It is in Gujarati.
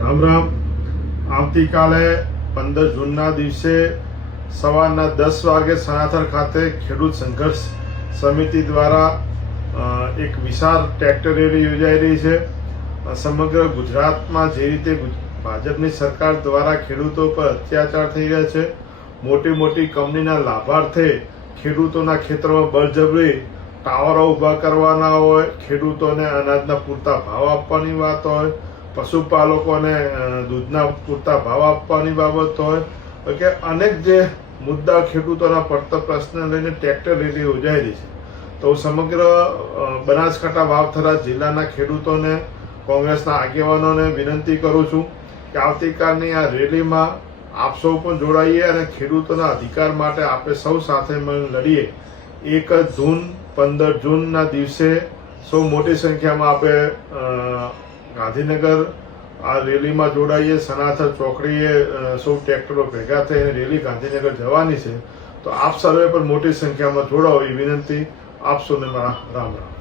રામ રામ. આવતીકાલે 15 જૂનના દિવસે સવારના 10 વાગે સનાથર ખાતે ખેડૂત સંઘર્ષ સમિતિ દ્વારા એક વિશાળ ટ્રેક્ટર રેલી યોજાઈ રહી છે. સમગ્ર ગુજરાતમાં જે રીતે ભાજપની સરકાર દ્વારા ખેડૂતો પર અત્યાચાર થઈ રહ્યા છે, મોટી મોટી કંપનીના લાભાર્થે ખેડૂતોના ખેતરમાં બળજબરી ટાવરો ઊભા કરવાના હોય, ખેડૂતોને અનાજના પૂરતા ભાવ આપવાની વાત હોય, પશુપાલકોને દૂધના પૂરતા ભાવ આપવાની બાબત હોય કે અનેક જે મુદ્દા ખેડૂતોના પડતર પ્રશ્ન લઈને ટ્રેક્ટર રેલી યોજાઈ રહી છે. તો સમગ્ર બનાસકાંઠા વાવથરા જિલ્લાના ખેડૂતોને, કોંગ્રેસના આગેવાનોને વિનંતી કરું છું કે આવતીકાલની આ રેલીમાં આપ સૌ પણ જોડાઈએ અને ખેડૂતોના અધિકાર માટે આપણે સૌ સાથે મળીને લડીએ. 1 જૂન 15 જૂનના દિવસે સૌ મોટી સંખ્યામાં આપણે ગાંધીનગર આ રેલીમાં જોડાઈએ. સનાથર ચોકડીએ સૌ ટ્રેક્ટરો ભેગા થઈને રેલી ગાંધીનગર જવાની છે. તો આપ સર્વે પર મોટી સંખ્યામાં જોડાઓ એ વિનંતી. આપ સૌને મારા રામ રામ.